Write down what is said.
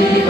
Maria.